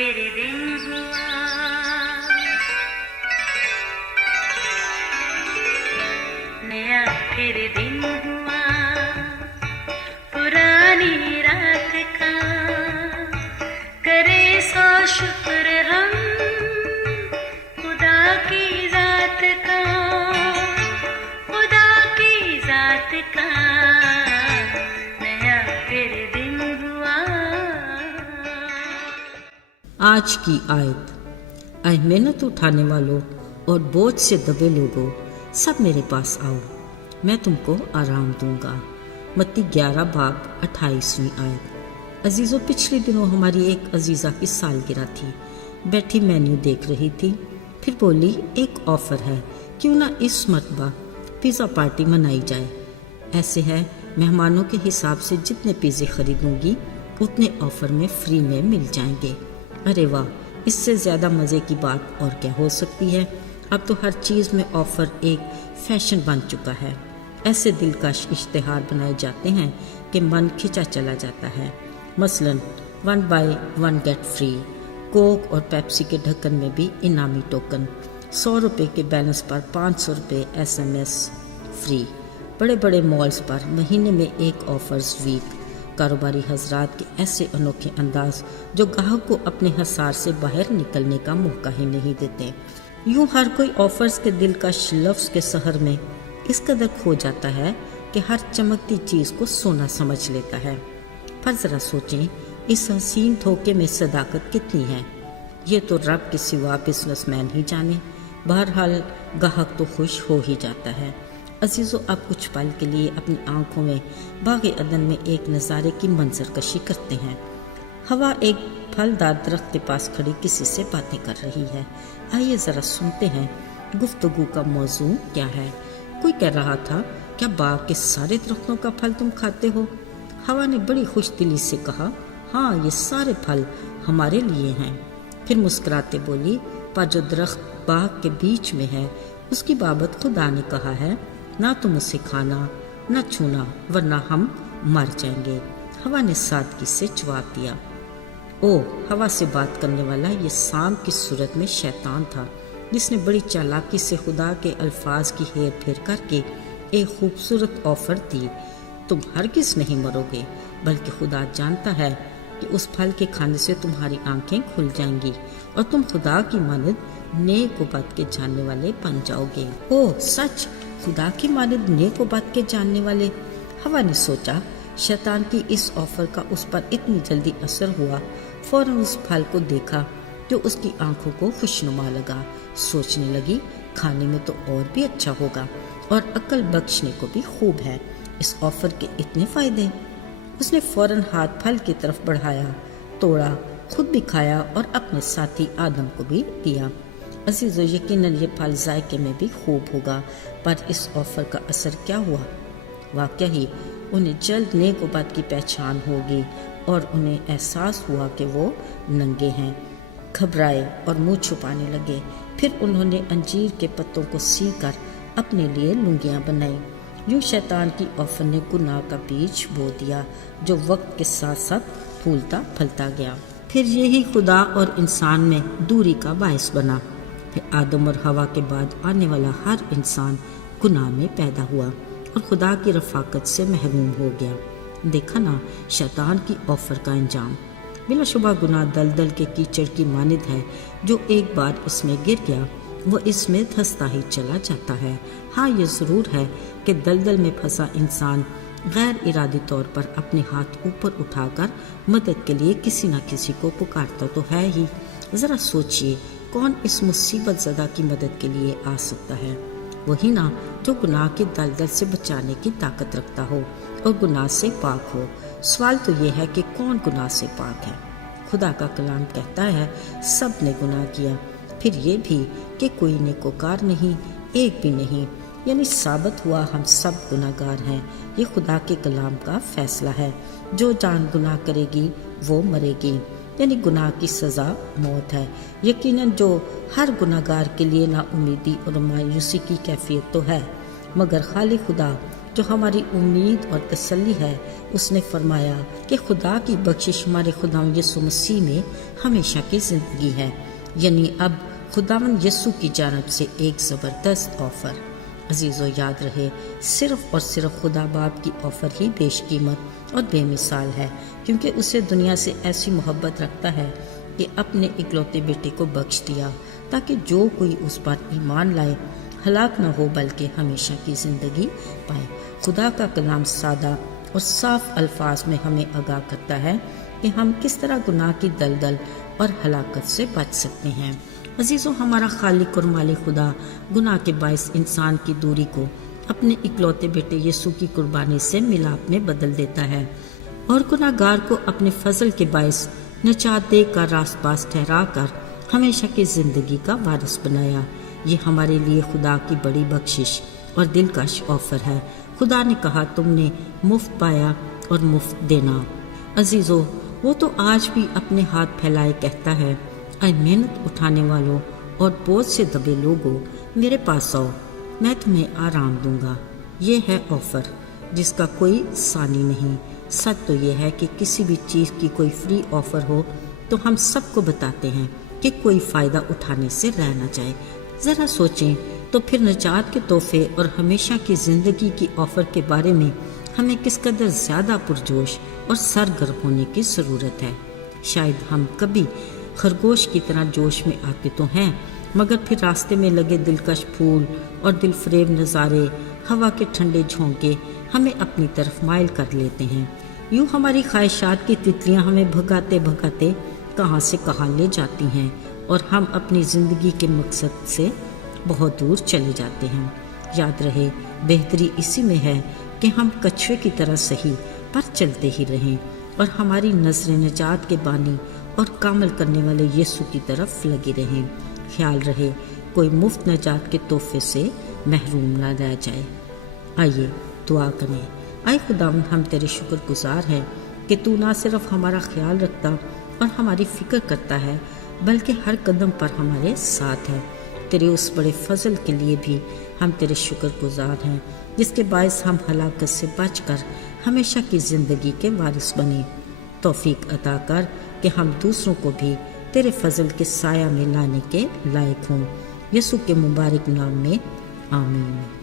फिर दिन हुआ, नया फिर दिन हुआ, पुरानी रात का करे सो शुक्र हम खुदा की जात का, खुदा की जात का, नया फिर दिन हुआ। आज की आयत। आए मेहनत उठाने वालों और बोझ से दबे लोगों, सब मेरे पास आओ, मैं तुमको आराम दूंगा। मत्ती 11 बाब 28वीं आयत। अजीज़ों, पिछले दिनों हमारी एक अजीज़ा की सालगिरह थी। बैठी मेन्यू देख रही थी, फिर बोली एक ऑफ़र है, क्यों ना इस मरतबा पिज़्ज़ा पार्टी मनाई जाए। ऐसे है, मेहमानों के हिसाब से जितने पिज़्ज़े खरीदूंगी उतने ऑफ़र में फ्री में मिल जाएंगे। अरे वाह, इससे ज़्यादा मज़े की बात और क्या हो सकती है। अब तो हर चीज़ में ऑफ़र एक फैशन बन चुका है। ऐसे दिलकश इश्तिहार बनाए जाते हैं कि मन खिंचा चला जाता है। मसलन 1 बाय 1 गेट फ्री, कोक और पेप्सी के ढक्कन में भी इनामी टोकन, 100 रुपये के बैलेंस पर 500 रुपये SMS फ्री। बड़े बड़े मॉल्स पर महीने में एक ऑफर्स वीक। कारोबारी हजरात के ऐसे अनोखे अंदाज जो ग्राहक को अपने हिसार से बाहर निकलने का मौका ही नहीं देते। यूं हर कोई ऑफर्स के दिलकश लफ्ज़ के शहर में इस कदर खो जाता है कि हर चमकती चीज़ को सोना समझ लेता है। पर ज़रा सोचें, इस हसीन धोखे में सदाकत कितनी है, ये तो रब के सिवा बिजनेसमैन ही जाने। बहरहाल ग्राहक तो खुश हो ही जाता है। अजीज़ों, आप कुछ पल के लिए अपनी आंखों में बाग़े अदन में एक नज़ारे की मंजरकशी करते हैं। हवा एक फलदार दरख्त के पास खड़ी किसी से बातें कर रही है। आइए ज़रा सुनते हैं गुफ्तगू का मौजू क्या है। कोई कह रहा था, क्या बाग के सारे दरख्तों का फल तुम खाते हो? हवा ने बड़ी खुश दिली से कहा, हाँ, ये सारे फल हमारे लिए हैं। फिर मुस्कुराते बोली, पर जो दरख्त बाग के बीच में है उसकी बाबत खुदा ने कहा है, ना तुम उसे खाना न छूना वरना हम मर जाएंगे। हवा ने सादगी से जवाब दिया। ओ, हवा से बात करने वाला ये सांप की सूरत में शैतान था, जिसने बड़ी चालाकी से खुदा के अल्फाज की हेर फेर करके एक खूबसूरत ऑफर दी। तुम हरगिज़ नहीं मरोगे, बल्कि खुदा जानता है कि उस फल के खाने से तुम्हारी आंखें खुल जाएंगी और तुम खुदा की मानद नेक व बद के जानने वाले बन जाओगे। ओह सच, खुदा की मानद नेक व बद के जानने वाले। हवा ने सोचा, शैतान की इस ऑफर का उस पर इतनी जल्दी असर हुआ। फौरन उस फल को देखा जो उसकी आंखों को खुशनुमा लगा। सोचने लगी, खाने में तो और भी अच्छा होगा और अक्ल बख्शने को भी खूब है। इस ऑफर के इतने फायदे। उसने फौरन हाथ फल की तरफ बढ़ाया, तोड़ा, खुद भी खाया और अपने साथी आदम को भी दिया। अजीज़ों, यकीनन ये फल जायके में भी खूब होगा, पर इस ऑफर का असर क्या हुआ? वाकई ही उन्हें जल्द नेक व बद की पहचान होगी और उन्हें एहसास हुआ कि वो नंगे हैं। घबराए और मुंह छुपाने लगे। फिर उन्होंने अंजीर के पत्तों को सी कर अपने लिए लुंगियां बनाई। यूं शैतान की ऑफर ने गुनाह का बीज बो दिया, जो वक्त के साथ साथ फूलता फलता गया। फिर यही खुदा और इंसान में दूरी का बायस बना। फिर आदम और हवा के बाद आने वाला हर इंसान गुनाह में पैदा हुआ और खुदा की रफाकत से महरूम हो गया। देखा ना शैतान की ऑफर का अंजाम। बिलाशुबा गुनाह दलदल के कीचड़ की मानिद है, जो एक बार इसमें गिर गया वो इसमें धंसता ही चला जाता है। हाँ, ये ज़रूर है कि दलदल में फंसा इंसान गैर इरादी तौर पर अपने हाथ ऊपर उठाकर मदद के लिए किसी न किसी को पुकारता तो है ही। ज़रा सोचिए, कौन इस मुसीबत ज़दा की मदद के लिए आ सकता है? वही ना जो गुनाह के दलदल से बचाने की ताकत रखता हो और गुनाह से पाक हो। सवाल तो ये है कि कौन गुनाह से पाक है? खुदा का कलाम कहता है, सब ने गुनाह किया। फिर ये भी कि कोई नेकोकार नहीं, एक भी नहीं, यानी साबित हुआ हम सब गुनाहगार हैं। ये खुदा के कलाम का फैसला है। जो जान गुनाह करेगी वो मरेगी, यानी गुनाह की सज़ा मौत है। यकीनन जो हर गुनाहगार के लिए नाउमीदी और मायूसी की कैफियत तो है, मगर खाली खुदा جو ہماری امید اور تسلی ہے، اس نے فرمایا کہ خدا کی بخشش ہمارے خداوند یسوع مسیح میں ہمیشہ کی زندگی ہے، یعنی اب خداوند یسوع کی جانب سے ایک زبردست آفر۔ عزیزو، یاد رہے، صرف اور صرف خدا باپ کی آفر ہی بیش قیمت اور بے مثال ہے، کیونکہ اسے دنیا سے ایسی محبت رکھتا ہے کہ اپنے اکلوتے بیٹے کو بخش دیا تاکہ جو کوئی اس پر ایمان لائے ہلاک نہ ہو بلکہ ہمیشہ کی زندگی پائے۔ خدا کا کلام سادہ اور صاف الفاظ میں ہمیں آگاہ کرتا ہے کہ ہم کس طرح گناہ کی دلدل اور ہلاکت سے بچ سکتے ہیں۔ عزیزو، ہمارا خالق اور مالک خدا گناہ کے باعث انسان کی دوری کو اپنے اکلوتے بیٹے یسوع کی قربانی سے ملاپ میں بدل دیتا ہے اور گناہ گار کو اپنے فضل کے باعث نجات دے کر راست باز ٹھہرا کر ہمیشہ کی زندگی کا وارث بنایا۔ یہ ہمارے لیے خدا کی بڑی بخشش اور دلکش آفر ہے۔ خدا نے کہا، تم نے مفت پایا اور مفت دینا۔ عزیزو، وہ تو آج بھی اپنے ہاتھ پھیلائے کہتا ہے، اے محنت اٹھانے والوں اور بوجھ سے دبے لوگوں، میرے پاس آؤ، میں تمہیں آرام دوں گا۔ یہ ہے آفر جس کا کوئی ثانی نہیں۔ سچ تو یہ ہے کہ کسی بھی چیز کی کوئی فری آفر ہو تو ہم سب کو بتاتے ہیں کہ کوئی فائدہ اٹھانے سے رہ نہ جائے۔ ذرا سوچیں تو پھر نجات کے تحفے اور ہمیشہ کی زندگی کی آفر کے بارے میں ہمیں کس قدر زیادہ پرجوش اور سرگرم ہونے کی ضرورت ہے۔ شاید ہم کبھی خرگوش کی طرح جوش میں آتے تو ہیں، مگر پھر راستے میں لگے دلکش پھول اور دل فریب نظارے، ہوا کے ٹھنڈے جھونکے ہمیں اپنی طرف مائل کر لیتے ہیں۔ یوں ہماری خواہشات کی تتلیاں ہمیں بھگاتے بھگاتے کہاں سے کہاں لے جاتی ہیں اور ہم اپنی زندگی کے مقصد سے بہت دور چلے جاتے ہیں۔ یاد رہے، بہتری اسی میں ہے کہ ہم کچھوے کی طرح صحیح پر چلتے ہی رہیں اور ہماری نظر نجات کے بانی اور کامل کرنے والے یسوع کی طرف لگے رہیں۔ خیال رہے کوئی مفت نجات کے تحفے سے محروم نہ رہ جائے۔ آئیے دعا کریں۔ اے خداوند، ہم تیرے شکر گزار ہیں کہ تو نہ صرف ہمارا خیال رکھتا اور ہماری فکر کرتا ہے بلکہ ہر قدم پر ہمارے ساتھ ہے۔ تیرے اس بڑے فضل کے لیے بھی ہم تیرے شکر گزار ہیں جس کے باعث ہم ہلاکت سے بچ کر ہمیشہ کی زندگی کے وارث بنے۔ توفیق عطا کر کہ ہم دوسروں کو بھی تیرے فضل کے سایہ میں لانے کے لائق ہوں۔ یسوع کے مبارک نام میں آمین۔